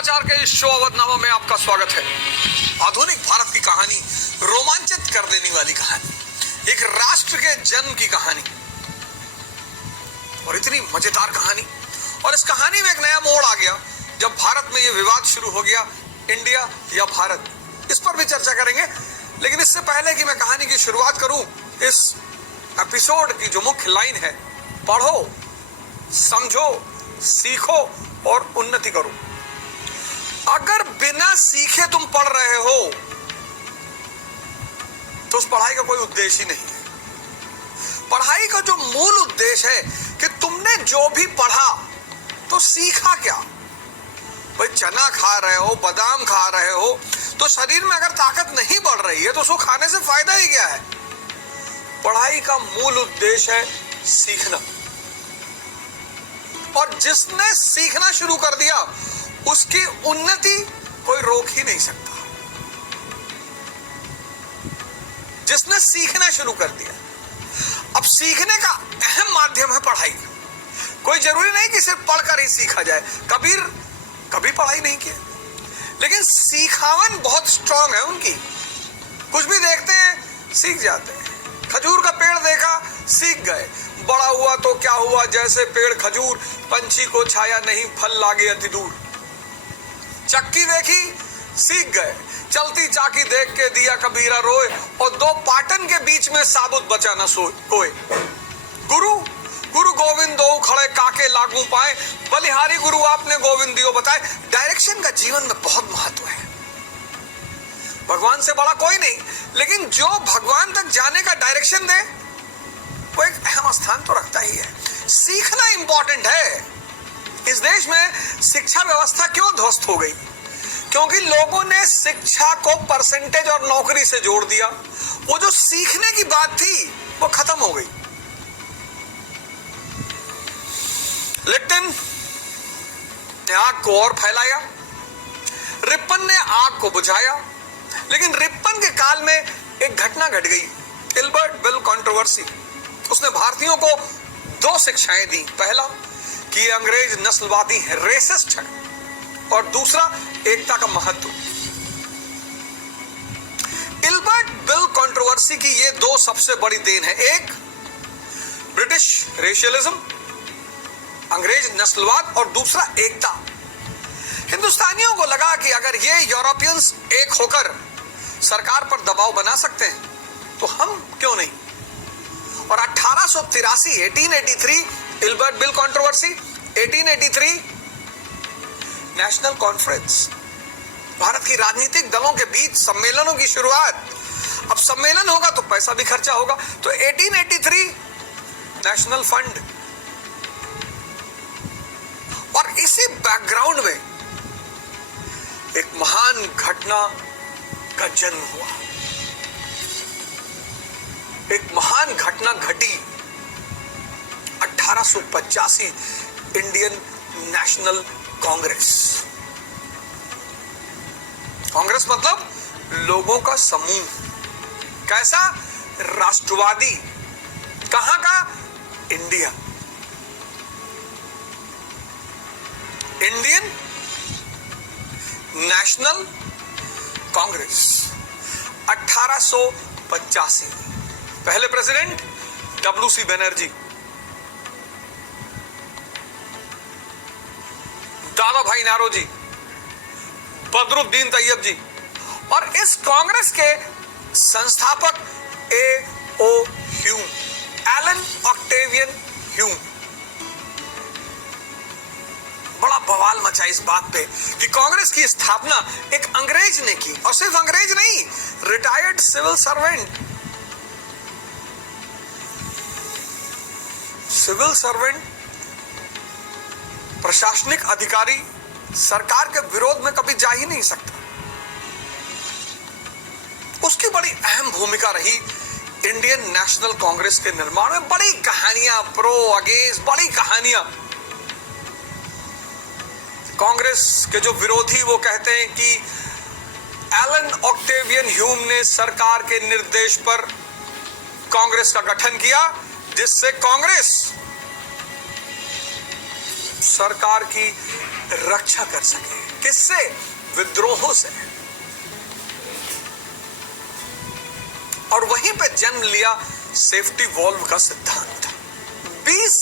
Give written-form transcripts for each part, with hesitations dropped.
समाचार के इस शो अवधनामा में आपका स्वागत है। आधुनिक भारत की कहानी, रोमांचित कर देने वाली कहानी, एक राष्ट्र के जन्म की कहानी और इतनी मजेदार कहानी। और इस कहानी में एक नया मोड़ आ गया जब भारत में यह विवाद शुरू हो गया, इंडिया या भारत। इस पर भी चर्चा करेंगे, लेकिन इससे पहले कि मैं कहानी की शुरुआत करूं, इस एपिसोड की जो मुख्य लाइन है, पढ़ो, समझो, सीखो और उन्नति करो। अगर बिना सीखे तुम पढ़ रहे हो तो उस पढ़ाई का कोई उद्देश्य ही नहीं है। पढ़ाई का जो मूल उद्देश्य है कि तुमने जो भी पढ़ा तो सीखा क्या। भाई चना खा रहे हो, बादाम खा रहे हो, तो शरीर में अगर ताकत नहीं बढ़ रही है तो उसको खाने से फायदा ही क्या है। पढ़ाई का मूल उद्देश्य है सीखना, और जिसने सीखना शुरू कर दिया उसकी उन्नति कोई रोक ही नहीं सकता। जिसने सीखना शुरू कर दिया, अब सीखने का अहम माध्यम है पढ़ाई। कोई जरूरी नहीं कि सिर्फ पढ़कर ही सीखा जाए। कबीर कभी पढ़ाई नहीं किया, लेकिन सीखावन बहुत स्ट्रांग है उनकी। कुछ भी देखते हैं सीख जाते हैं। खजूर का पेड़ देखा, सीख गए। बड़ा हुआ तो क्या हुआ, जैसे पेड़ खजूर, पंछी को छाया नहीं, फल लागे अति दूर। चक्की देखी, सीख गए। चलती चाकी देख के दिया कबीरा रोए, और दो पाटन के बीच में साबुत बचा न कोई। गुरु गुरु गोविंद दो खड़े काके लागू पाए, बलिहारी गुरु आपने गोविंद दियो बताए। डायरेक्शन का जीवन में बहुत महत्व है। भगवान से बड़ा कोई नहीं, लेकिन जो भगवान तक जाने का डायरेक्शन दे वो एक अहम स्थान तो रखता ही है। सीखना इंपॉर्टेंट है। इस देश में शिक्षा व्यवस्था क्यों ध्वस्त हो गई? क्योंकि लोगों ने शिक्षा को परसेंटेज और नौकरी से जोड़ दिया। वो जो सीखने की बात थी वो खत्म हो गई। लिप्टन ने आग को और फैलाया, रिपन ने आग को बुझाया, लेकिन रिपन के काल में एक घटना घट गई, इल्बर्ट बिल कंट्रोवर्सी। उसने भारतीयों को दो शिक्षाएं दी। पहला कि ये अंग्रेज नस्लवादी है, रेसिस्ट है, और दूसरा एकता का महत्व। इल्बर्ट बिल कंट्रोवर्सी की ये दो सबसे बड़ी देन है। एक ब्रिटिश रेशियलिज्म, अंग्रेज नस्लवाद, और दूसरा एकता। हिंदुस्तानियों को लगा कि अगर ये यूरोपियंस एक होकर सरकार पर दबाव बना सकते हैं तो हम क्यों नहीं। और 1883 Ilbert bill controversy, 1883 national conference, Bharat की राजनीतिक दलों के बीच सम्मेलनों की शुरुआत। अब सम्मेलन होगा तो पैसा भी खर्चा होगा, तो 1883 नेशनल फंड। और इसी बैकग्राउंड में एक महान घटना का जन्म हुआ। एक महान घटना घटी 1885, इंडियन नेशनल कांग्रेस। कांग्रेस मतलब लोगों का समूह। कैसा? राष्ट्रवादी। कहां का? इंडिया। Indian national Congress 1885। पहले प्रेसिडेंट WC बनर्जी, दादा भाई नारोजी, बदरुद्दीन तैयब जी, और इस कांग्रेस के संस्थापक A.O. Hume, Allan Octavian Hume. बड़ा बवाल मचा इस बात पे कि कांग्रेस की स्थापना एक अंग्रेज ने की, और सिर्फ अंग्रेज नहीं, रिटायर्ड सिविल सर्वेंट, प्रशासनिक अधिकारी सरकार के विरोध में कभी जा ही नहीं सकता। उसकी बड़ी अहम भूमिका रही इंडियन नेशनल कांग्रेस के निर्माण में। बड़ी कहानियां, प्रो अगेंस्ट, बड़ी कहानियां। कांग्रेस के जो विरोधी वो कहते हैं कि एलन ऑक्टेवियन ह्यूम ने सरकार के निर्देश पर कांग्रेस का गठन किया, जिससे कांग्रेस सरकार की रक्षा कर सके। किससे? विद्रोहों से। और वहीं पे जन्म लिया सेफ्टी वॉल्व का सिद्धांत। 20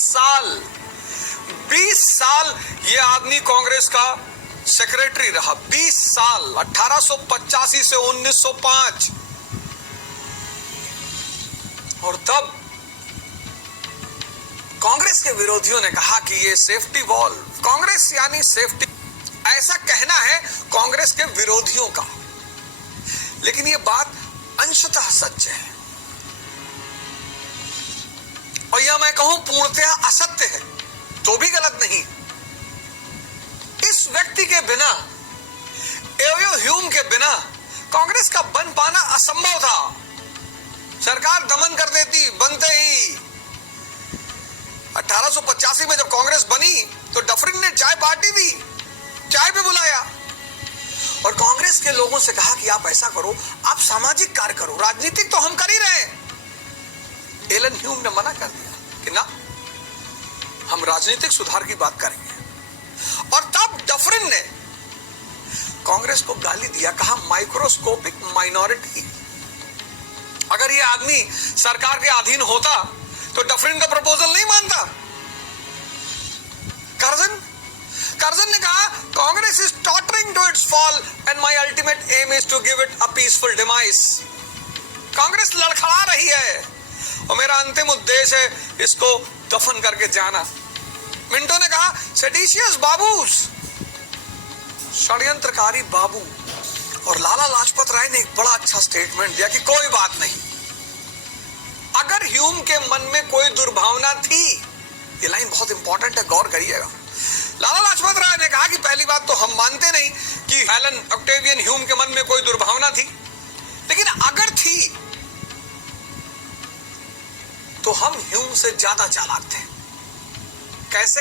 साल ये आदमी कांग्रेस का सेक्रेटरी रहा। 20 साल, 1885 से 1905। और तब कांग्रेस के विरोधियों ने कहा कि ये सेफ्टी वॉल्व, कांग्रेस यानी सेफ्टी, ऐसा कहना है कांग्रेस के विरोधियों का। लेकिन ये बात अंशतः सच है, और यह मैं कहूं पूर्णतः असत्य है तो भी गलत नहीं। इस व्यक्ति के बिना, एओयो ह्यूम के बिना कांग्रेस का बन पाना असंभव था। सरकार दमन कर देती बनते ही। 1885 में जब कांग्रेस बनी तो डफरिन ने चाय पार्टी दी, चाय पे बुलाया और कांग्रेस के लोगों से कहा कि आप ऐसा करो, आप सामाजिक कार्य करो, राजनीतिक तो हम कर ही रहे हैं। एलन ह्यूम ने मना कर दिया कि ना, हम राजनीतिक सुधार की बात करेंगे। और तब डफरिन ने कांग्रेस को गाली दिया, कहा माइक्रोस्कोपिक माइनॉरिटी। अगर ये आदमी सरकार के अधीन होता तो डफरिन का प्रपोजल नहीं मानता। कर्जन ने कहा Congress is tottering to its fall and my ultimate aim is to give it a peaceful demise. Congress लड़खड़ा रही है और मेरा अंतिम उद्देश्य है इसको दफन करके जाना। मिंटो ने कहा सेडिशियस बाबूस, षड्यंत्रकारी बाबू। और लाला लाजपत राय ने एक बड़ा अच्छा स्टेटमेंट दिया कि कोई बात नहीं, अगर ह्यूम के मन में कोई दुर्भावना थी, ये लाइन बहुत इंपॉर्टेंट है, गौर करिएगा। लाला लाजपत राय ने कहा कि पहली बात तो हम मानते नहीं कि एलन ऑक्टेवियन ह्यूम के मन में कोई दुर्भावना थी, लेकिन अगर थी तो हम ह्यूम से ज्यादा चालाक थे। कैसे?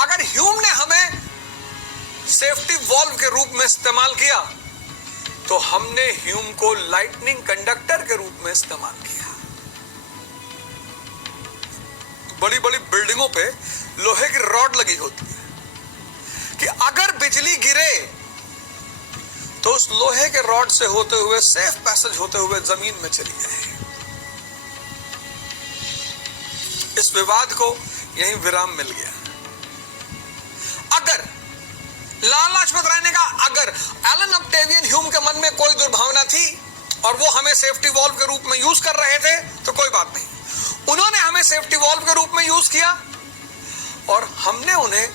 अगर ह्यूम ने हमें सेफ्टी वॉल्व के रूप में इस्तेमाल किया तो हमने ह्यूम को लाइटनिंग कंडक्टर के रूप में इस्तेमाल किया। बड़ी बड़ी बिल्डिंगों पे लोहे की रॉड लगी होती है कि अगर बिजली गिरे तो उस लोहे के रॉड से होते हुए सेफ पैसेज होते हुए जमीन में चली जाए। इस विवाद को यहीं विराम मिल गया। अगर लाला लाजपत राय ने कहा अगर एलन ऑक्टेवियन ह्यूम के मन में कोई दुर्भावना थी और वो हमें सेफ्टी वॉल्व के रूप में यूज कर रहे थे तो कोई बात नहीं, उन्होंने हमें सेफ्टी वॉल्व के रूप में यूज किया और हमने उन्हें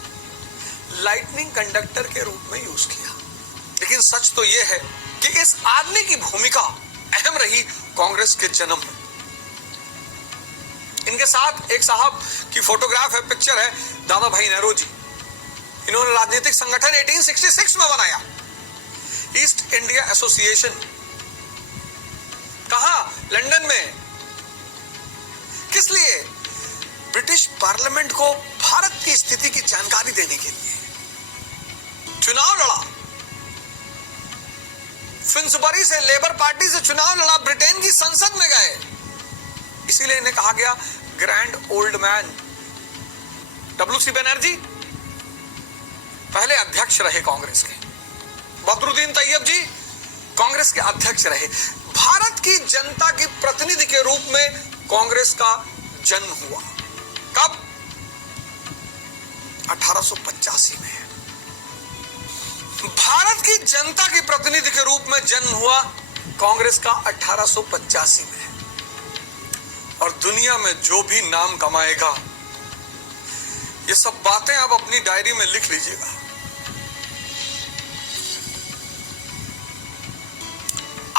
लाइटनिंग कंडक्टर के रूप में यूज किया। लेकिन सच तो यह है कि इस आदमी की भूमिका अहम रही कांग्रेस के जन्म में। इनके साथ एक साहब की फोटोग्राफ है, पिक्चर है, दादा भाई नेहरू जी। इन्होंने राजनीतिक संगठन 1866 में बनाया, ईस्ट इंडिया एसोसिएशन। कहां? लंदन में। किस लिए? ब्रिटिश पार्लियामेंट को भारत की स्थिति की जानकारी देने के लिए। चुनाव लड़ा, फिन्सबरी से लेबर पार्टी से चुनाव लड़ा, ब्रिटेन की संसद में गए। इसीलिए इन्हें कहा गया grand old man. WC Banerjee पहले अध्यक्ष रहे कांग्रेस के, बदरुद्दीन तैयब जी कांग्रेस के अध्यक्ष रहे। भारत की जनता की प्रतिनिधि के रूप में कांग्रेस का जन्म हुआ। कब? 1885 में। भारत की जनता की प्रतिनिधि के रूप में जन्म हुआ कांग्रेस का 1885 में। और दुनिया में जो भी नाम कमाएगा, ये सब बातें आप अपनी डायरी में लिख लीजिएगा।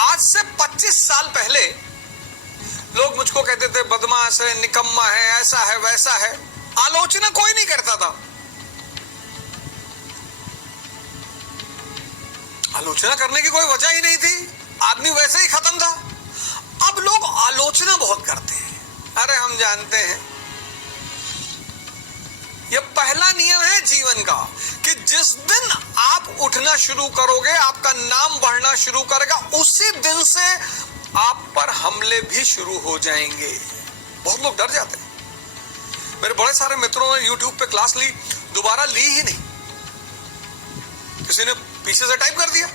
आज से 25 साल पहले लोग मुझको कहते थे बदमाश है, निकम्मा है, ऐसा है, वैसा है। आलोचना कोई नहीं करता था। आलोचना करने की कोई वजह ही नहीं थी, आदमी वैसे ही खत्म था। अब लोग आलोचना बहुत करते हैं। अरे हम जानते हैं, यह पहला नियम है जीवन का कि जिस दिन आप उठना शुरू करोगे, आपका नाम बढ़ना शुरू करेगा, उसी दिन से आप पर हमले भी शुरू हो जाएंगे। बहुत लोग डर जाते हैं। मेरे बड़े सारे मित्रों ने YouTube पे क्लास ली, दोबारा ली ही नहीं। किसी ने पीछे से टाइप कर दिया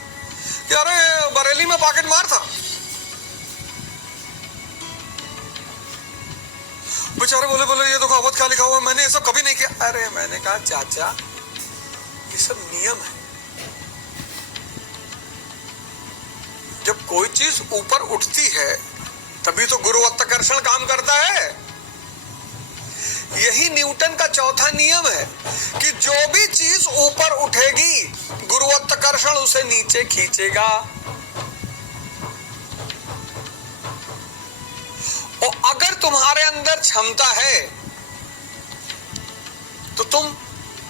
कि अरे बरेली में पॉकेट मार था। बेचारे बोले बोले ये तो कहावत क्या लिखा हुआ, मैंने ये सब कभी नहीं किया। अरे मैंने कहा चाचा ये सब नियम है। जब कोई चीज ऊपर उठती है तभी तो गुरुत्वाकर्षण काम करता है। यही न्यूटन का चौथा नियम है कि जो भी चीज ऊपर उठेगी गुरुत्वाकर्षण उसे नीचे खींचेगा। और अगर तुम्हारे अंदर क्षमता है तो तुम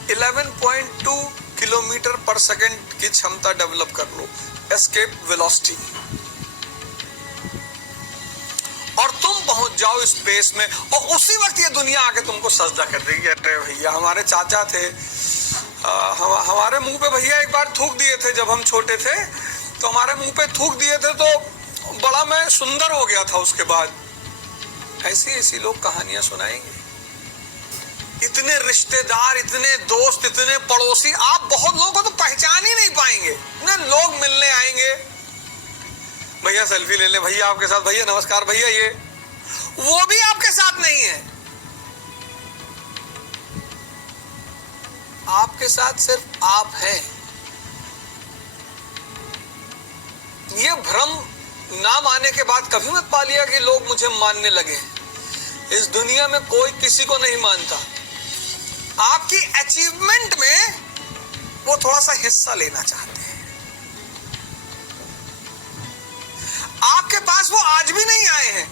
11.2 किलोमीटर पर सेकंड की क्षमता डेवलप कर लो, एस्केप वेलोसिटी, और तुम पहुंच जाओ स्पेस में। और उसी वक्त ये दुनिया आके तुमको सजदा कर देगी। अरे भैया हमारे चाचा थे, हमारे मुंह पे भैया एक बार थूक दिए थे जब हम छोटे थे, तो हमारे मुंह पे थूक दिए थे तो बड़ा मैं सुंदर हो गया था उसके बाद। ऐसी ऐसी लोग कहानियां सुनाएंगे। इतने रिश्तेदार, इतने दोस्त, इतने पड़ोसी, आप बहुत लोगों को तो पहचान ही नहीं पाएंगे। इतने लोग मिलने आएंगे, भैया सेल्फी ले ले, भैया आपके साथ, भैया नमस्कार, भैया ये, वो भी आपके साथ नहीं है। आपके साथ सिर्फ आप हैं। ये भ्रम ना मानने के बाद कभी मत पा लिया कि लोग मुझे मानने लगे। इस दुनिया में कोई किसी को नहीं मानता। आपकी अचीवमेंट में वो थोड़ा सा हिस्सा लेना चाहते हैं। आपके पास वो आज भी नहीं आए हैं।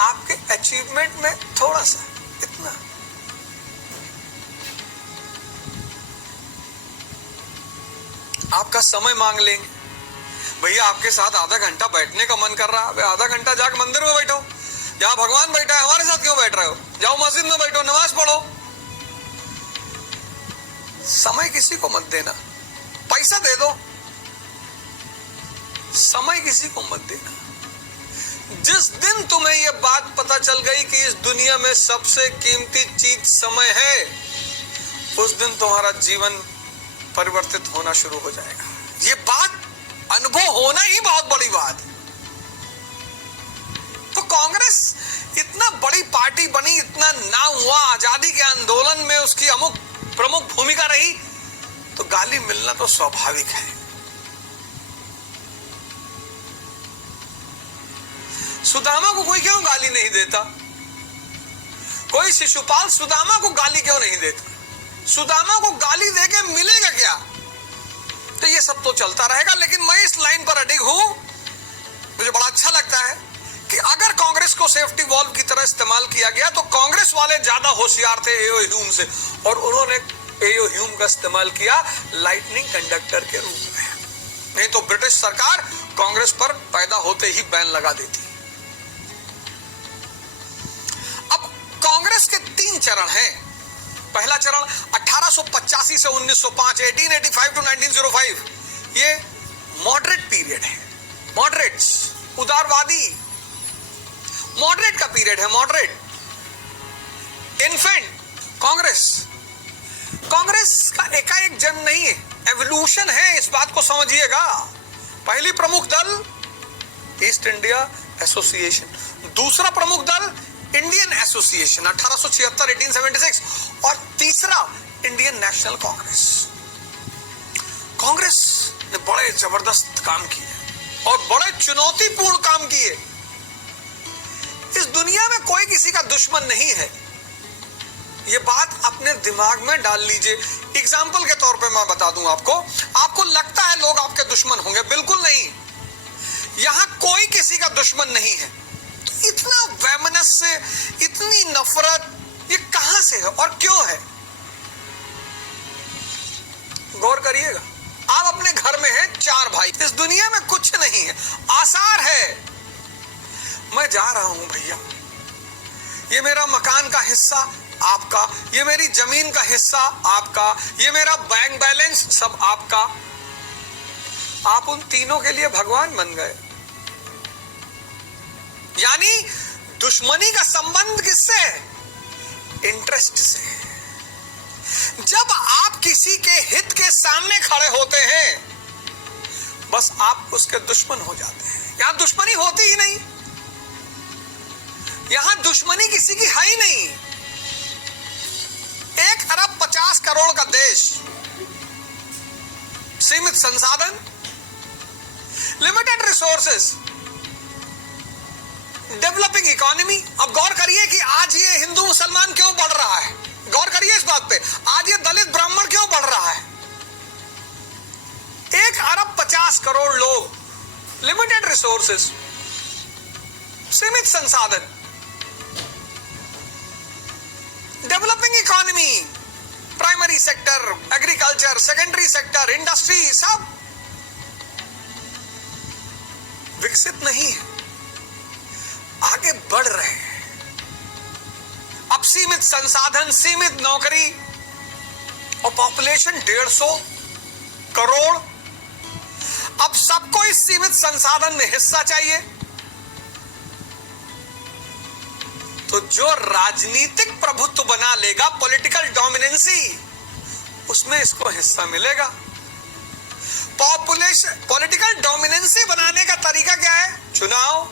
आपके अचीवमेंट में थोड़ा सा, इतना। आपका समय मांग लेंगे। भैया आपके साथ आधा घंटा बैठने का मन कर रहा है, आधा घंटा जाकर मंदिर में बैठो, जहां भगवान बैठा है, हमारे साथ क्यों बैठ रहे हो? जाओ मस्जिद में बैठो, नमाज पढ़ो। समय किसी को मत देना। पैसा दे दो, समय किसी को मत देना। जिस दिन तुम्हें यह बात पता चल गई कि इस दुनिया में सबसे कीमती चीज समय है, उस दिन तुम्हारा जीवन परिवर्तित होना शुरू हो जाएगा। ये बात, अनुभव होना ही बहुत बड़ी बात है। तो कांग्रेस इतना बड़ी पार्टी बनी, इतना नाम हुआ, आजादी के आंदोलन में उसकी अमुक प्रमुख भूमिका रही, तो गाली मिलना तो स्वाभाविक है। सुदामा को कोई क्यों गाली नहीं देता? कोई शिशुपाल सुदामा को गाली क्यों नहीं देता? सुदामा को गाली देके मिलेगा क्या? तो ये सब तो चलता रहेगा। लेकिन मैं इस लाइन पर अडिग हूं, मुझे बड़ा अच्छा लगता है कि अगर कांग्रेस को सेफ्टी वॉल्व की तरह इस्तेमाल किया गया तो कांग्रेस वाले ज्यादा होशियार थे एओ ह्यूम से, और उन्होंने एओ ह्यूम का इस्तेमाल किया लाइटनिंग कंडक्टर के रूप में। नहीं तो ब्रिटिश सरकार कांग्रेस पर पैदा होते ही बैन लगा देती। अब कांग्रेस के 3 चरण हैं। पहला चरण 1885 से 1905, 1885 टू 1905, ये मॉडरेट पीरियड है। मॉडरेट्स, उदारवादी, मॉडरेट का पीरियड है। Moderate infant Congress. कांग्रेस का एकाएक जन्म नहीं है, एवोल्यूशन है, इस बात को समझिएगा। पहली प्रमुख दल ईस्ट इंडिया एसोसिएशन, दूसरा प्रमुख दल इंडियन एसोसिएशन 1876 1876, और तीसरा इंडियन नेशनल कांग्रेस। कांग्रेस ने बड़े जबरदस्त काम किए और बड़े चुनौतीपूर्ण काम किए। इस दुनिया में कोई किसी का दुश्मन नहीं है, ये बात अपने दिमाग में डाल लीजिए। एग्जाम्पल के तौर पे मैं बता दूं आपको लगता है लोग आपके दुश्मन होंगे, बिल्कुल नहीं। यहां कोई किसी का दुश्मन नहीं है। तो इतना वैमनस से, इतनी नफरत, ये कहां से है और क्यों है? गौर करिएगा। आप अपने घर में हैं 4 भाई, इस दुनिया में कुछ नहीं है, आसार है। मैं जा रहा हूं भैया, ये मेरा मकान का हिस्सा आपका, ये मेरी जमीन का हिस्सा आपका, ये मेरा बैंक बैलेंस सब आपका। आप उन तीनों के लिए भगवान बन गए। यानी दुश्मनी का संबंध किससे है? इंटरेस्ट से। जब आप किसी के के सामने खड़े होते हैं, बस आप उसके दुश्मन हो जाते हैं। यहां दुश्मनी होती ही नहीं, यहां दुश्मनी किसी की है ही नहीं। 1 अरब 50 करोड़ का देश, सीमित संसाधन, लिमिटेड रिसोर्सेस, डेवलपिंग इकोनॉमी। अब गौर करिए कि आज ये हिंदू मुसलमान क्यों बढ़ रहा है, गौर करिए इस बात पे। आज ये दलित ब्राह्मण क्यों बढ़ रहा है? 1 अरब 50 करोड़ लोग, लिमिटेड रिसोर्सेस, सीमित संसाधन, developing economy, primary sector, agriculture, secondary sector, industry, सब विकसित नहीं है, आगे बढ़ रहे हैं। अब सीमित संसाधन, सीमित नौकरी और पॉपुलेशन 150 करोड़। अब सबको इस सीमित संसाधन में हिस्सा चाहिए, तो जो राजनीतिक प्रभुत्व बना लेगा, पॉलिटिकल डोमिनेंसी, उसमें इसको हिस्सा मिलेगा। पॉलिटिकल डोमिनेंसी बनाने का तरीका क्या है? चुनाव।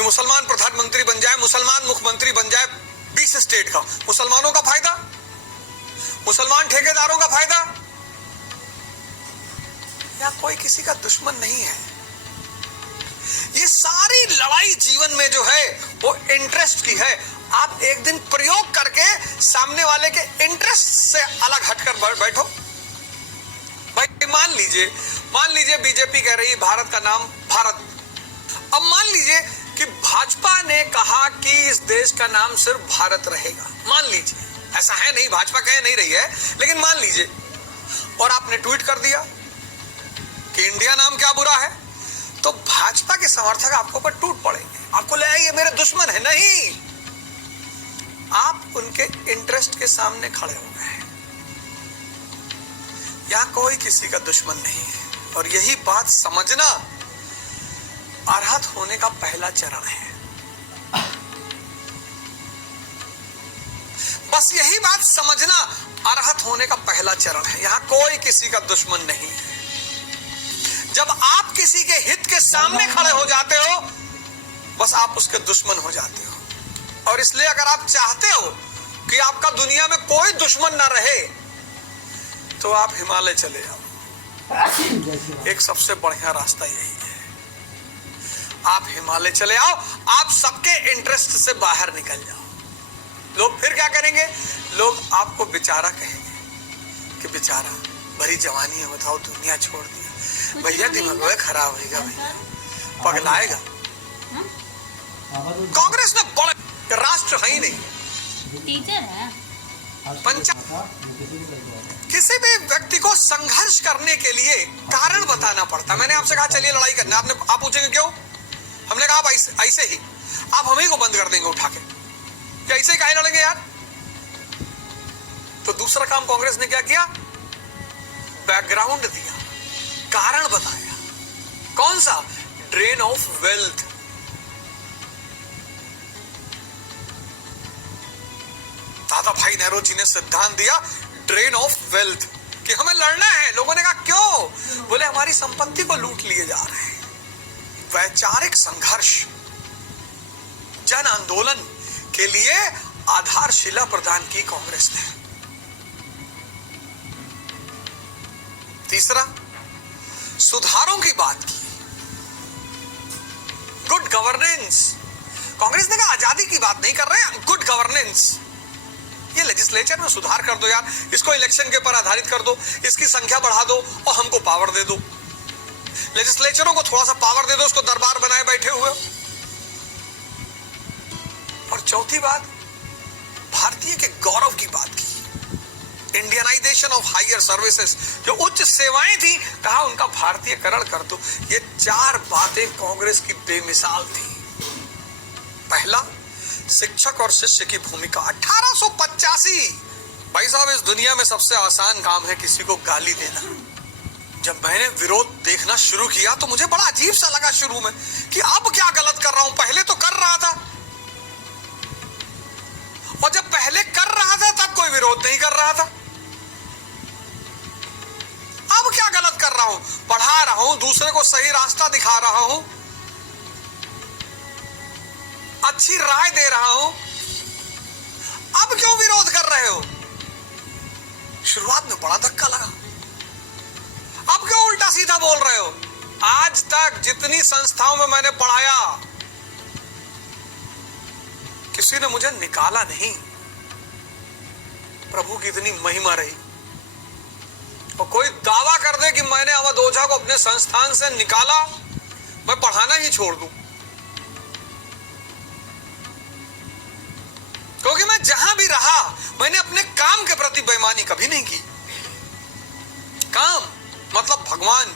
मुसलमान प्रधानमंत्री बन जाए, मुसलमान मुख्यमंत्री बन जाए, 20 स्टेट का, मुसलमानों का फायदा, मुसलमान ठेकेदारों का फायदा। या कोई किसी का दुश्मन नहीं है। ये सारी लड़ाई जीवन में जो है वो इंटरेस्ट की है। आप एक दिन प्रयोग करके सामने वाले के इंटरेस्ट से अलग हटकर बैठो। भाई मान लीजिए बीजेपी कह रही भारत का नाम भारत। अब मान लीजिए कि भाजपा ने कहा कि इस देश का नाम सिर्फ भारत रहेगा। मान लीजिए, ऐसा है नहीं, भाजपा कह नहीं रही है, लेकिन मान लीजिए, और आपने ट्वीट कर दिया कि इंडिया नाम क्या बुरा है, तो भाजपा के समर्थक आपको पर टूट पड़ेंगे, आपको ले ये मेरे दुश्मन है। नहीं, आप उनके इंटरेस्ट के सामने खड़े हो गए हैं। यहां कोई किसी का दुश्मन नहीं है, और यही बात समझना अर्हत होने का पहला चरण है। बस यही बात समझना अर्हत होने का पहला चरण है। यहां कोई किसी का दुश्मन नहीं है। जब आप किसी के हित के सामने खड़े हो जाते हो, बस आप उसके दुश्मन हो जाते हो। और इसलिए अगर आप चाहते हो कि आपका दुनिया में कोई दुश्मन ना रहे, तो आप हिमालय चले जाओ। एक सबसे बढ़िया रास्ता यही है। आप हिमालय चले आओ, आप सबके इंटरेस्ट से बाहर निकल जाओ। लोग फिर क्या करेंगे? लोग आपको बेचारा कहेंगे कि बेचारा, भरी जवानी है, बताओ दुनिया छोड़ दिया। भैया दिमाग खराब होगा, भैया पगलाएगा। कांग्रेस ने बड़ा राष्ट्र है ही नहीं, टीचर है। किसी भी व्यक्ति को संघर्ष करने के लिए कारण बताना पड़ता। मैंने आपसे कहा चलिए लड़ाई करना, आप पूछेंगे क्यों? हमने कहा ऐसे ही आप हम ही को बंद कर देंगे उठा के, क्या ऐसे ही काहे लड़ेंगे यार? तो दूसरा काम कांग्रेस ने क्या किया? बैकग्राउंड दिया, कारण बताया। कौन सा? Drain of wealth. दादा भाई नेहरू जी ने सिद्धांत दिया ड्रेन ऑफ वेल्थ, कि हमें लड़ना है। लोगों ने कहा क्यों? बोले हमारी संपत्ति को लूट लिए जा रहे हैं। वैचारिक संघर्ष, जन आंदोलन के लिए आधारशिला प्रदान की कांग्रेस ने। तीसरा, सुधारों की बात की, गुड गवर्नेंस। कांग्रेस ने कहा आजादी की बात नहीं कर रहे हैं, गुड गवर्नेंस। ये लेजिस्लेचर में सुधार कर दो यार, इसको इलेक्शन के ऊपर आधारित कर दो, इसकी संख्या बढ़ा दो और हमको पावर दे दो। लेजिस्लेचरों को थोड़ा सा पावर दे दो, उसको दरबार बनाए बैठे हुए। और चौथी बात, भारतीय के गौरव की बात की, इंडियनाइजेशन ऑफ हायर सर्विसेज, जो उच्च सेवाएं थी, कहा उनका भारतीयकरण कर दो। ये 4 बातें कांग्रेस की बेमिसाल थी। पहला, शिक्षक और शिष्य की भूमिका। 1885। भाई साहब, इस दुनिया में सबसे आसान काम है किसी को गाली देना। जब मैंने विरोध देखना शुरू किया तो मुझे बड़ा अजीब सा लगा शुरू में कि अब क्या गलत कर रहा हूं, पहले तो कर रहा था। और जब पहले विरोध नहीं कर रहा था, अब क्या गलत कर रहा हूं? पढ़ा रहा हूं, दूसरे को सही रास्ता दिखा रहा हूं, अच्छी राय दे रहा हूं, अब क्यों विरोध कर रहे हो? शुरुआत में बड़ा धक्का लगा, अब क्यों उल्टा सीधा बोल रहे हो? आज तक जितनी संस्थाओं में मैंने पढ़ाया, किसी ने मुझे निकाला नहीं। प्रभु की इतनी महिमा रही। और कोई दावा कर दे कि मैंने अवध ओझा को अपने संस्थान से निकाला, मैं पढ़ाना ही छोड़ दूं, क्योंकि मैं जहां भी रहा मैंने अपने काम के प्रति बेईमानी कभी नहीं की। काम मतलब भगवान,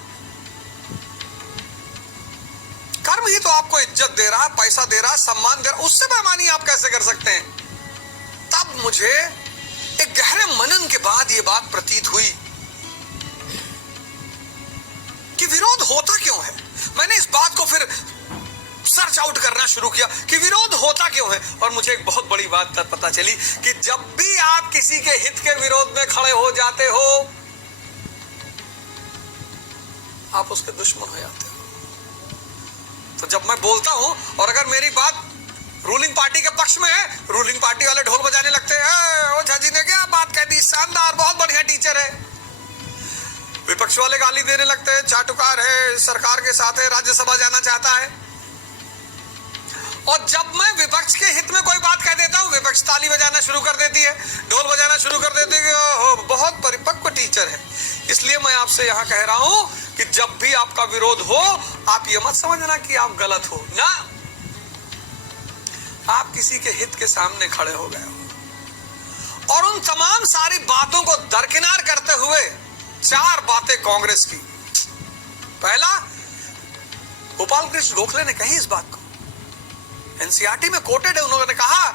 कर्म ही तो आपको इज्जत दे रहा है, पैसा दे रहा है, सम्मान दे रहा है, उससे बेईमानी आप कैसे कर सकते हैं? तब मुझे एक गहरे मनन के बाद यह बात प्रतीत हुई कि विरोध होता क्यों है। मैंने इस बात को फिर सर्च आउट करना शुरू किया कि विरोध होता क्यों है, और मुझे एक बहुत बड़ी बात पता चली कि जब भी आप किसी के हित के विरोध में खड़े हो जाते हो, आप उसके दुश्मन हो जाते हो। तो जब मैं बोलता हूं और अगर मेरी बात रूलिंग पार्टी के पक्ष में है, रूलिंग पार्टी वाले ढोल बजाने लगते हैं, ओझा जी ने क्या बात कह दी, शानदार, बहुत बढ़िया टीचर है। विपक्ष वाले गाली देने लगते हैं, चाटुकार है, सरकार के साथ है, राज्यसभा जाना चाहता है। और जब मैं विपक्ष के हित में कोई बात कह देता हूं, विपक्ष ताली बजाना शुरू कर देती है, ढोल बजाना शुरू कर देती है कि बहुत परिपक्व टीचर है। इसलिए मैं आपसे यहां कह रहा हूं कि जब भी आपका विरोध हो, आप ये मत समझना कि आप गलत हो ना, आप किसी के हित के सामने खड़े हो गए हो। और उन तमाम सारी बातों को दरकिनार करते हुए 4 बातें कांग्रेस की। पहला, गोपाल कृष्ण गोखले ने कही इस बात को, एनसीईआरटी में कोटेड है, उन्होंने कहा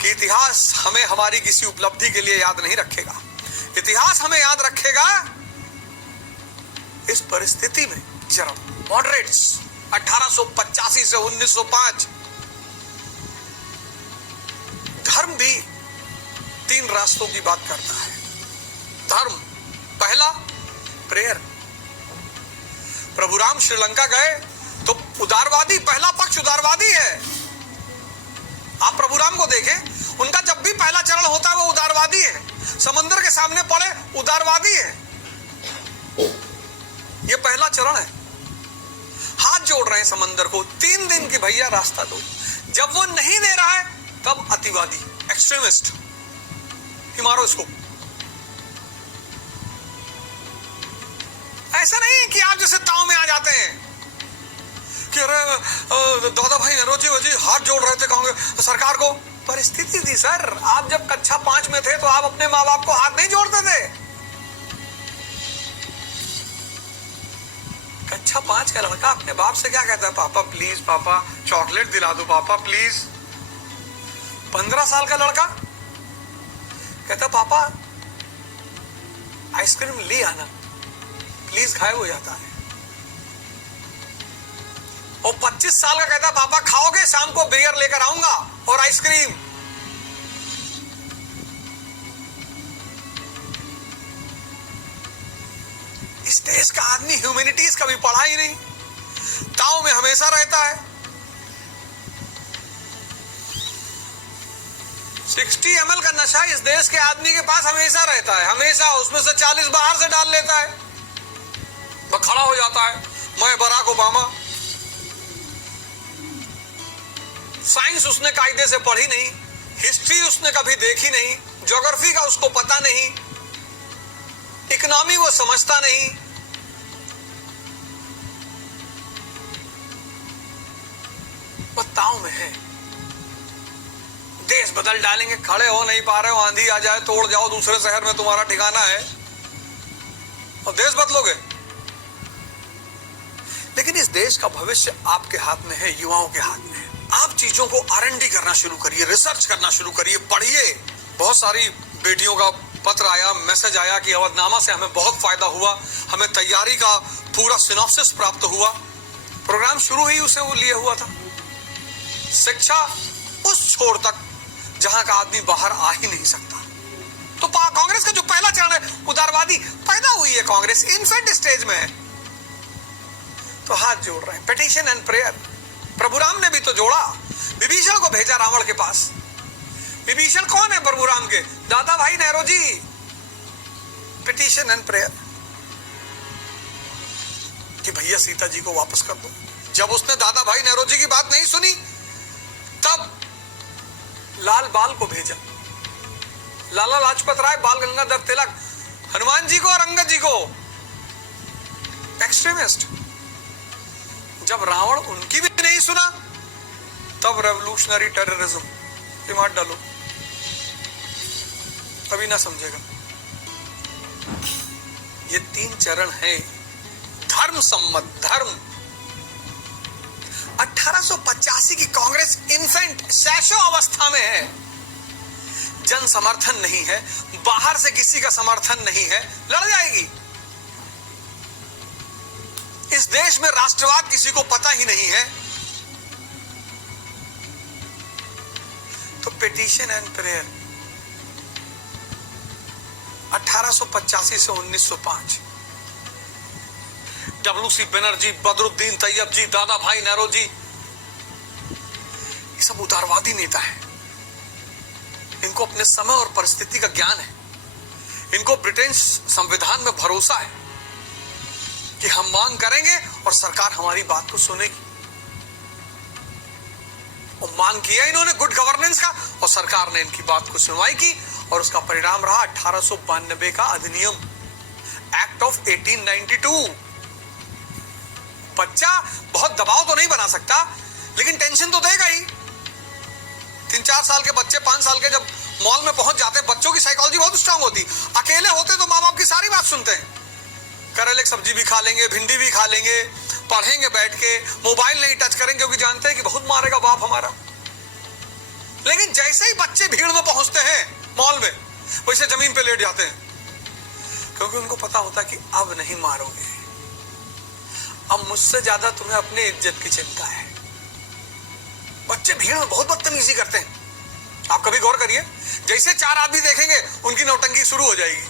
कि इतिहास हमें हमारी किसी उपलब्धि के लिए याद नहीं रखेगा, इतिहास हमें याद रखेगा इस परिस्थिति में जरा मॉडरेट्स 1885 से 1905। धर्म भी 3 रास्तों की बात करता है। धर्म पहला, प्रेयर। प्रभु राम श्रीलंका गए तो उदारवादी, पहला पक्ष उदारवादी है। आप प्रभु राम को देखें, उनका जब भी पहला चरण होता है वो उदारवादी है। समंदर के सामने पड़े, उदारवादी है। ये पहला चरण है। हाथ जोड़ रहे हैं समंदर को 3 दिन की, भैया रास्ता दो। जब वो नहीं दे रहा है तब अतिवादी, एक्सट्रीमिस्ट, ही मारो इसको। ऐसा नहीं कि आप जैसे ताव में आ जाते हैं कि अरे दादा भाई नरोजी जी हाथ जोड़ रहे थे कांग्रेस सरकार को। परिस्थिति थी सर, आप जब कक्षा 5 में थे तो आप अपने माँ बाप को हाथ नहीं जोड़ते थे। कक्षा 5 का लड़का अपने बाप से क्या कहता है, पापा प्लीज, पापा चॉकलेट दिला दो, पापा प्लीज। 15 साल का लड़का कहता पापा आइसक्रीम ले आना प्लीज, गायब हो जाता है। और 25 साल का कहता पापा खाओगे, शाम को बियर लेकर आऊंगा और आइसक्रीम। इस देश का आदमी ह्यूमैनिटीज कभी पढ़ा ही नहीं, ताव में हमेशा रहता है। 60 ml का नशा इस देश के आदमी के पास हमेशा रहता है, हमेशा। उसमें से 40 बाहर से डाल लेता है, वह खड़ा हो जाता है, मैं बराक ओबामा। साइंस उसने कायदे से पढ़ी नहीं, हिस्ट्री उसने कभी देखी नहीं, ज्योग्राफी का उसको पता नहीं, इकोनॉमी वो समझता नहीं। वो ताव में है। देश बदल डालेंगे, खड़े हो नहीं पा रहे हो, आंधी आ जाए तोड़ जाओ, दूसरे शहर में तुम्हारा ठिकाना है और देश बदलोगे। लेकिन इस देश का भविष्य आपके हाथ में है, युवाओं के हाथ में है। आप चीजों को R&D करना शुरू करिए, रिसर्च करना शुरू करिए, पढ़िए। बहुत सारी बेटियों का पत्र आया, मैसेज आया कि अवधनामा से हमें बहुत फायदा हुआ, हमें तैयारी का पूरा सिनॉप्सिस प्राप्त हुआ। प्रोग्राम शुरू ही उसे वो लिए हुआ था। शिक्षा उस छोर तक जहां का आदमी बाहर आ ही नहीं सकता। तो कांग्रेस का जो पहला चरण है उदारवादी, पैदा हुई है कांग्रेस, इन्फेंट स्टेज में है, तो हाथ जोड़ रहे हैं, पिटीशन एंड प्रेयर। प्रभुराम ने भी तो जोड़ा, विभीषण को भेजा रावण के पास। विभीषण कौन है प्रभुराम के? दादा भाई Nehru ji. Petition and prayer कि भैया सीता जी को वापस कर दो। जब उसने दादा भाई नेहरू जी की बात नहीं सुनी, तब लाल बाल को भेजा, लाला लाजपत राय, बाल गंगाधर तिलक, हनुमान जी को और अंगद जी को, एक्सट्रीमिस्ट। जब रावण उनकी भी नहीं सुना, तब रेवोल्यूशनरी टेररिज्म के मार डालो। अभी ना समझेगा। ये 3 चरण हैं धर्म सम्मत। धर्म 1885 की कांग्रेस इन्फेंट, शैशव अवस्था में है, जन समर्थन नहीं है, बाहर से किसी का समर्थन नहीं है, लड़ जाएगी। इस देश में राष्ट्रवाद किसी को पता ही नहीं है, तो पिटीशन एंड प्रेयर 1885 से 1905। WC बनर्जी, बदरुद्दीन तैयब जी, दादा भाई नेहरू जी, ये सब उदारवादी नेता हैं। इनको अपने समय और परिस्थिति का ज्ञान है। इनको ब्रिटेन संविधान में भरोसा है कि हम मांग करेंगे और सरकार हमारी बात को सुनेगी। और मांग किया इन्होंने गुड गवर्नेंस का, और सरकार ने इनकी बात को सुनवाई की, और उसका परिणाम रहा 1892 का अधिनियम, एक्ट ऑफ 1892। बच्चा बहुत दबाव तो नहीं बना सकता, लेकिन टेंशन तो देगा ही। 3-4 साल के बच्चे, 5 साल के जब मॉल में पहुंच जाते हैं, बच्चों की साइकोलॉजी बहुत स्ट्रांग होती। अकेले होते तो माँ बाप की सारी बात सुनते हैं, करेले की सब्जी भी खा लेंगे, भिंडी भी खा लेंगे, पढ़ेंगे बैठ के, मोबाइल नहीं टच करेंगे क्योंकि जानते हैं कि बहुत मारेगा बाप हमारा। लेकिन जैसे ही बच्चे भीड़ में पहुंचते हैं मॉल में, वैसे जमीन पे लेट जाते हैं, क्योंकि उनको पता होता कि अब नहीं मारोगे, अब मुझसे ज्यादा तुम्हें अपनी इज्जत की चिंता है। बच्चे भीड़ में बहुत बदतमीजी करते हैं। आप कभी गौर करिए, जैसे 4 आदमी देखेंगे उनकी नौटंकी शुरू हो जाएगी,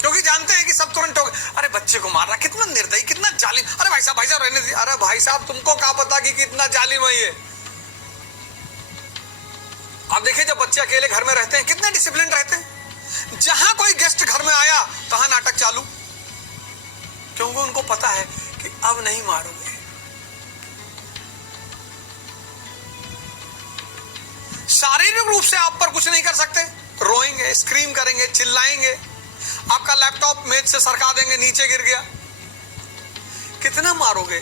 क्योंकि जानते हैं कि सब तुरंत अरे बच्चे को मार रहा, कितना निर्दयी, कितना जालिम, अरे भाई साहब रहने दीजिए, अरे भाई साहब तुमको क्या पता कि कितना जालिम है ये। आप देखिए, जब बच्चे अकेले घर में रहते हैं कितने डिसिप्लिन रहते हैं। जहां कोई गेस्ट घर में आया, तहां नाटक चालू, क्योंकि उनको पता है कि अब नहीं मारोगे। शारीरिक रूप से आप पर कुछ नहीं कर सकते, रोएंगे, स्क्रीम करेंगे, चिल्लाएंगे, आपका लैपटॉप मेज से सरका देंगे, नीचे गिर गया, कितना मारोगे।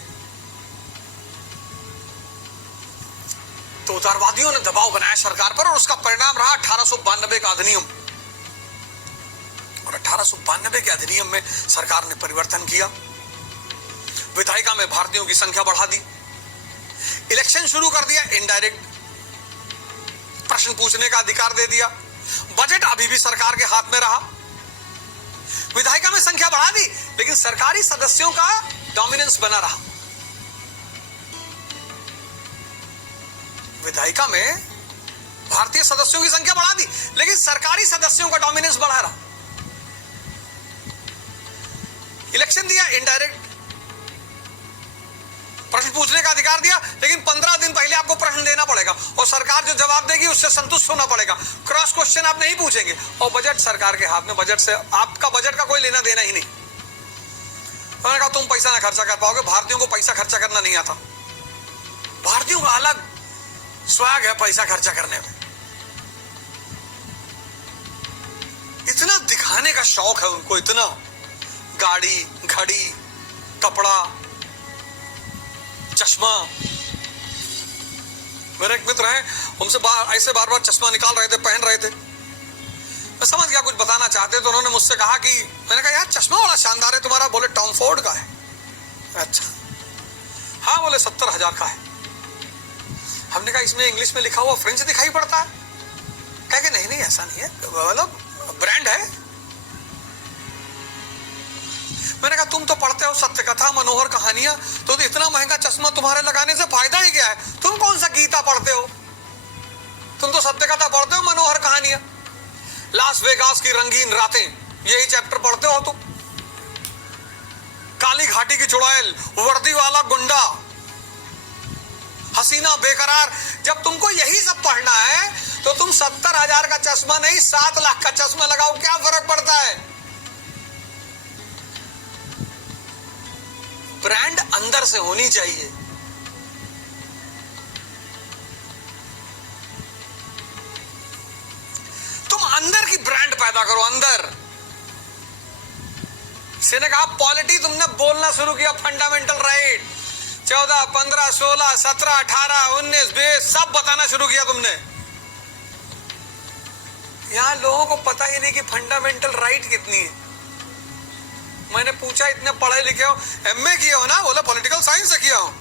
तो उदारवादियों ने दबाव बनाया सरकार पर, और उसका परिणाम रहा 1892 का अधिनियम। और 1892 के अधिनियम में सरकार ने परिवर्तन किया, विधायिका में भारतीयों की संख्या बढ़ा दी, इलेक्शन शुरू कर दिया, इनडायरेक्ट प्रश्न पूछने का अधिकार दे दिया, बजट अभी भी सरकार के हाथ में रहा, विधायिका में संख्या बढ़ा दी, लेकिन सरकारी सदस्यों का डोमिनेंस बना रहा। विधायिका में भारतीय सदस्यों की संख्या बढ़ा दी, लेकिन सरकारी सदस्यों का डोमिनेंस बढ़ा रहा। इलेक्शन दिया, इनडायरेक्ट प्रश्न पूछने का अधिकार दिया, लेकिन 15 दिन पहले आपको प्रश्न देना पड़ेगा, और सरकार जो जवाब देगी उससे संतुष्ट होना पड़ेगा। क्रॉस क्वेश्चन आप नहीं पूछेंगे, और बजट सरकार के हाथ में, बजट से आपका बजट का कोई लेना देना ही नहीं। उन्होंने कहा तुम पैसा ना खर्चा कर पाओगे, भारतीयों को पैसा खर्चा करना नहीं आता। भारतीयों का अलग स्वैग है पैसा खर्चा करने में, इतना दिखाने का शौक है उनको, इतना गाड़ी, घड़ी, कपड़ा, चश्मा। मेरे एक मित्र हैं, उनसे ऐसे बार बार चश्मा निकाल रहे थे, पहन रहे थे। मैं समझ गया कुछ बताना चाहते, तो उन्होंने मुझसे कहा कि, मैंने कहा यार चश्मा बड़ा शानदार है तुम्हारा। बोले टॉम फोर्ड का है। अच्छा, हाँ। बोले 70,000 का है। हमने कहा इसमें इंग्लिश में लिखा हुआ फ्रेंच दिखाई पड़ता है। कह के नहीं ऐसा नहीं है, मतलब ब्रांड है। मैंने कहा तुम तो पढ़ते हो सत्य कथा, मनोहर कहानियां, तो इतना महंगा चश्मा तुम्हारे लगाने से फायदा ही क्या है? तुम कौन सा गीता पढ़ते हो? तुम तो सत्य कथा पढ़ते हो, मनोहर कहानियां। लास वेगास की रंगीन रातें, यही चैप्टर पढ़ते हो तुम। काली घाटी की चुड़ैल, वर्दी वाला गुंडा, हसीना बेकरार। जब तुमको यही सब पढ़ना है तो तुम 70,000 का चश्मा नहीं 7 लाख का चश्मा लगाओ, क्या फर्क पड़ता है। ब्रांड अंदर से होनी चाहिए। तुम अंदर की ब्रांड पैदा करो, अंदर से ने कहा पॉलिटी तुमने बोलना शुरू किया, फंडामेंटल राइट 14, 15, 16, 17, 18, 19, 20 सब बताना शुरू किया तुमने। यहां लोगों को पता ही नहीं कि फंडामेंटल राइट कितनी है। मैंने पूछा, इतने पढ़े लिखे हो, एमए किए हो ना? बोले पॉलिटिकल साइंस से किया हो।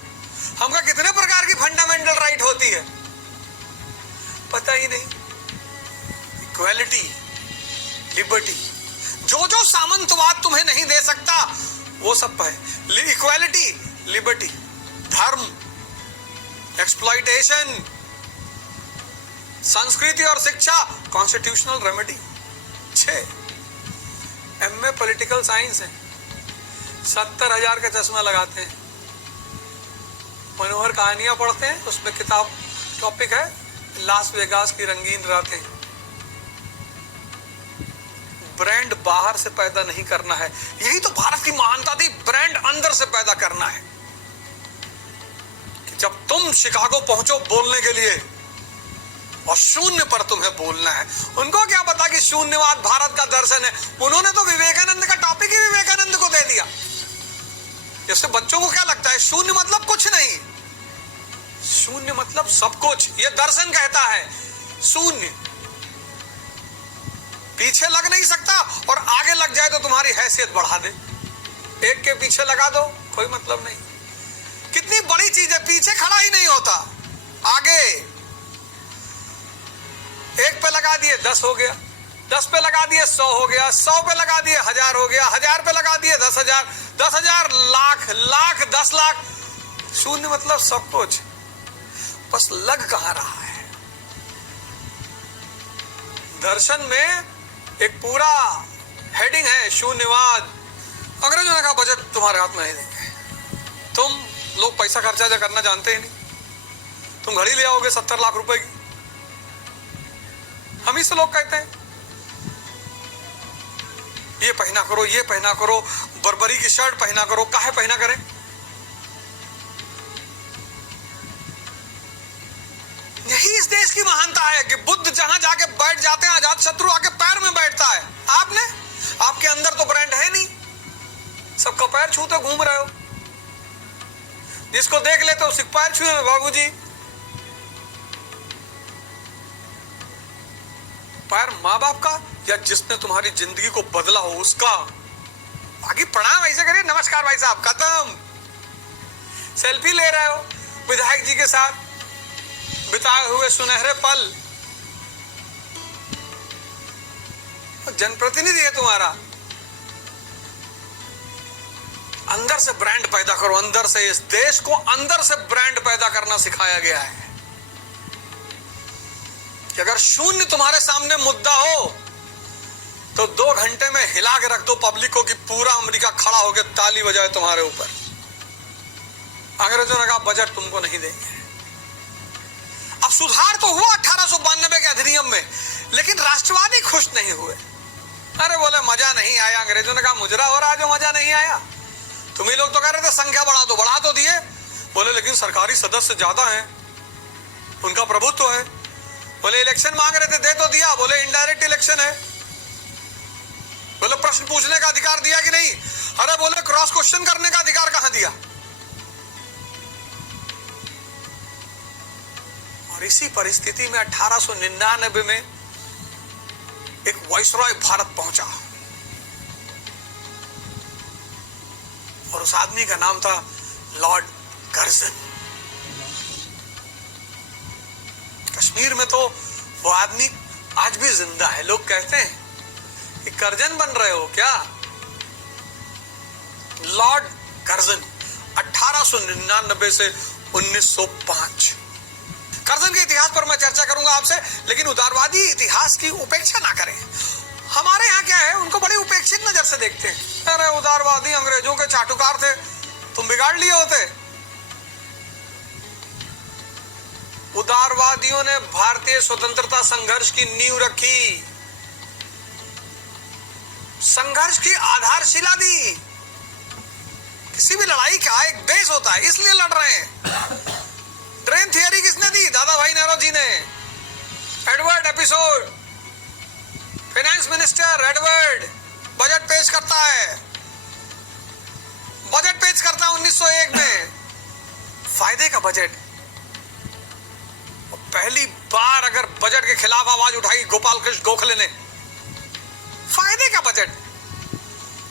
हमका कितने प्रकार की फंडामेंटल राइट होती है पता ही नहीं। इक्वालिटी, लिबर्टी, जो जो सामंतवाद तुम्हें नहीं दे सकता वो सब है। इक्वालिटी, लिबर्टी, धर्म, एक्सप्लॉइटेशन, संस्कृति और शिक्षा, constitutional remedy. 6 MA political science है, 70,000 का चश्मा लगाते हैं, मनोहर कहानियां पढ़ते हैं, उसमें किताब टॉपिक है लास वेगास की रंगीन रातें। ब्रांड बाहर से पैदा नहीं करना है, यही तो भारत की महानता थी। ब्रांड अंदर से पैदा करना है कि जब तुम शिकागो पहुंचो बोलने के लिए और शून्य पर तुम्हें बोलना है। उनको क्या पता कि शून्यवाद भारत का दर्शन है। उन्होंने तो विवेकानंद का टॉपिक ही विवेकानंद को दे दिया। जैसे बच्चों को क्या लगता है शून्य मतलब कुछ नहीं, शून्य मतलब सब कुछ। यह दर्शन कहता है शून्य पीछे लग नहीं सकता और आगे लग जाए तो तुम्हारी हैसियत बढ़ा दे। एक के पीछे लगा दो कोई मतलब नहीं। कितनी बड़ी चीज है, पीछे खड़ा ही नहीं होता, आगे। एक पे लगा दिए 10 हो गया, 10 पे लगा दिए 100 हो गया, 100 पे लगा दिए 1000 हो गया, 1000 पे लगा दिए 10,000, 10,000 लाख, लाख 10 लाख। शून्य मतलब सब कुछ, बस लग कहां रहा है। दर्शन में एक पूरा हेडिंग है शून्यवाद। अंग्रेजों ने कहा बजट तुम्हारे हाथ में नहीं देंगे, तुम लोग पैसा खर्चा करना जानते ही नहीं, तुम घड़ी ले आओगे 70 लाख रुपए की। हम ही से लोग कहते हैं ये पहना करो, ये पहना करो, बर्बरी की शर्ट पहना करो। काहे पहना करें? यही इस देश की महानता है कि बुद्ध जहां जाके बैठ जाते हैं अजात शत्रु आके पैर में बैठता है। आपने, आपके अंदर तो ब्रांड है नहीं, सबका पैर छूते घूम रहे हो। जिसको देख लेते हो उसके पैर छुए बाबूजी। पैर माँ बाप का या जिसने तुम्हारी जिंदगी को बदला हो उसका। बाकी प्रणाम ऐसे करिए, नमस्कार भाई साहब, खत्म। सेल्फी ले रहे हो विधायक जी के साथ, बिताए हुए सुनहरे पल। जनप्रतिनिधि है तुम्हारा। अंदर से ब्रांड पैदा करो, अंदर से। इस देश को अंदर से ब्रांड पैदा करना सिखाया गया है कि अगर शून्य तुम्हारे सामने मुद्दा हो तो 2 घंटे में हिला के रख दो पब्लिक को कि पूरा अमेरिका खड़ा होकर ताली बजाए तुम्हारे ऊपर। अंग्रेजों ने कहा बजट तुमको नहीं देंगे। अब सुधार तो हुआ 1892 के अधिनियम में, लेकिन राष्ट्रवादी खुश नहीं हुए। अरे बोले मजा नहीं आया। अंग्रेजों ने कहा मुजरा हो रहा जो मजा नहीं आया। तुम ही लोग तो कह रहे थे संख्या बढ़ा तो दिए। बोले लेकिन सरकारी सदस्य ज्यादा हैं, उनका प्रभुत्व है। बोले इलेक्शन मांग रहे थे, दे तो दिया। बोले इनडायरेक्ट इलेक्शन है। बोले प्रश्न पूछने का अधिकार दिया कि नहीं? अरे बोले क्रॉस क्वेश्चन करने का अधिकार कहां दिया? और इसी परिस्थिति में 1899 में एक वाइसरॉय भारत पहुंचा और उस आदमी का नाम था लॉर्ड कर्जन। कश्मीर में तो वो आदमी आज भी जिंदा है। लोग कहते हैं कि कर्जन बन रहे हो क्या? लॉर्ड कर्जन 1899 से 1905 कर्जन के इतिहास पर मैं चर्चा करूंगा आपसे, लेकिन उदारवादी इतिहास की उपेक्षा ना करें। हमारे यहाँ क्या है, उनको बड़ी उपेक्षित नजर से देखते हैं। अरे उदारवादी अंग्रेजों के चाटुकार थे, तुम बिगाड़ लिए होते। उदारवादियों ने भारतीय स्वतंत्रता संघर्ष की नींव रखी, संघर्ष की आधारशिला दी। किसी भी लड़ाई का एक बेस होता है, इसलिए लड़ रहे हैं। ड्रेन थियरी किसने दी? दादा भाई नेहरू ने। Edward episode, finance minister Edward budget पेश करता है, बजट पेश करता है 1901 में, फायदे का बजट। पहली बार अगर बजट के खिलाफ आवाज उठाई गोपाल कृष्ण गोखले ने, फायदे का बजट,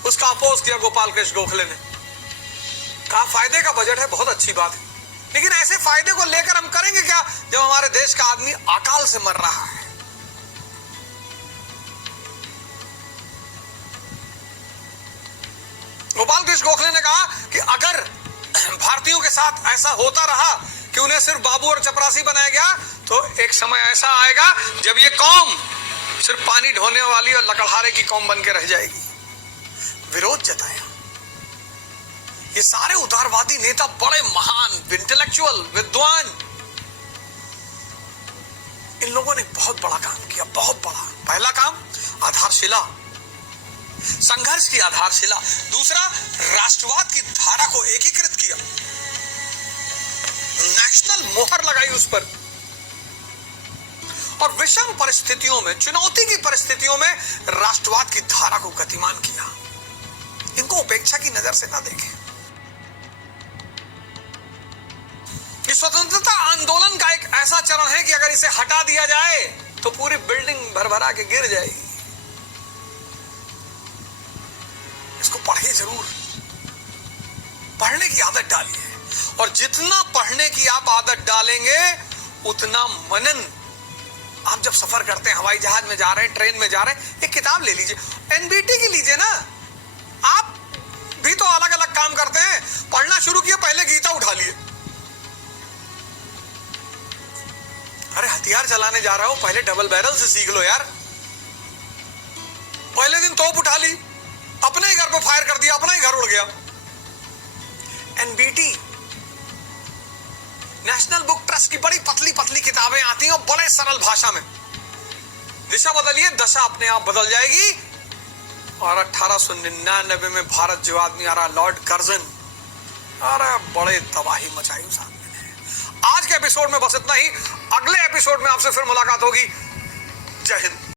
उसका अपोज किया गोपाल कृष्ण गोखले ने, कहा फायदे का बजट है, बहुत अच्छी बात है, लेकिन ऐसे फायदे को लेकर हम करेंगे क्या जब हमारे देश का आदमी अकाल से मर रहा है। गोपाल कृष्ण गोखले ने कहा कि अगर भारतीयों के साथ ऐसा होता रहा कि उन्हें सिर्फ बाबू और चपरासी बनाया गया, तो एक समय ऐसा आएगा जब ये कौम सिर्फ पानी ढोने वाली और लकड़हारे की कौम बन के रह जाएगी। विरोध जताया। ये सारे उदारवादी नेता बड़े महान, इंटेलेक्चुअल, विद्वान, इन लोगों ने बहुत बड़ा काम किया, बहुत बड़ा। पहला काम, आधारशिला, संघर्ष की आधारशिला। दूसरा, राष्ट्रवाद की धारा को एकीकृत किया, नेशनल मोहर लगाई उस पर, और विषम परिस्थितियों में, चुनौती की परिस्थितियों में राष्ट्रवाद की धारा को गतिमान किया। इनको उपेक्षा की नजर से ना देखें। इस स्वतंत्रता आंदोलन का एक ऐसा चरण है कि अगर इसे हटा दिया जाए तो पूरी बिल्डिंग भरभरा के गिर जाएगी। इसको पढ़िए जरूर, पढ़ने की आदत डालिए, और जितना पढ़ने की आप आदत डालेंगे उतना मनन। आप जब सफर करते हैं, हवाई जहाज में जा रहे हैं, ट्रेन में जा रहे हैं, एक किताब ले लीजिए, एनबीटी की लीजिए ना। आप भी तो अलग अलग काम करते हैं, पढ़ना शुरू किए, पहले गीता उठा लिए। अरे हथियार चलाने जा रहे हो, पहले डबल बैरल से सीख लो यार। पहले दिन तोप उठा ली, अपने ही घर पे फायर कर दिया, अपना ही घर उड़ गया। एनबीटी, नेशनल बुक ट्रस्ट की बड़ी पतली पतली किताबें आती हैं और बड़े सरल भाषा में। दिशा बदलिए, दशा अपने आप बदल जाएगी। और 1899 में भारत जो आदमी आ रहा, लॉर्ड कर्जन, अरे बड़े तबाही मचाई उस आदमी ने। आज के एपिसोड में बस इतना ही। अगले एपिसोड में आपसे फिर मुलाकात होगी। जय हिंद।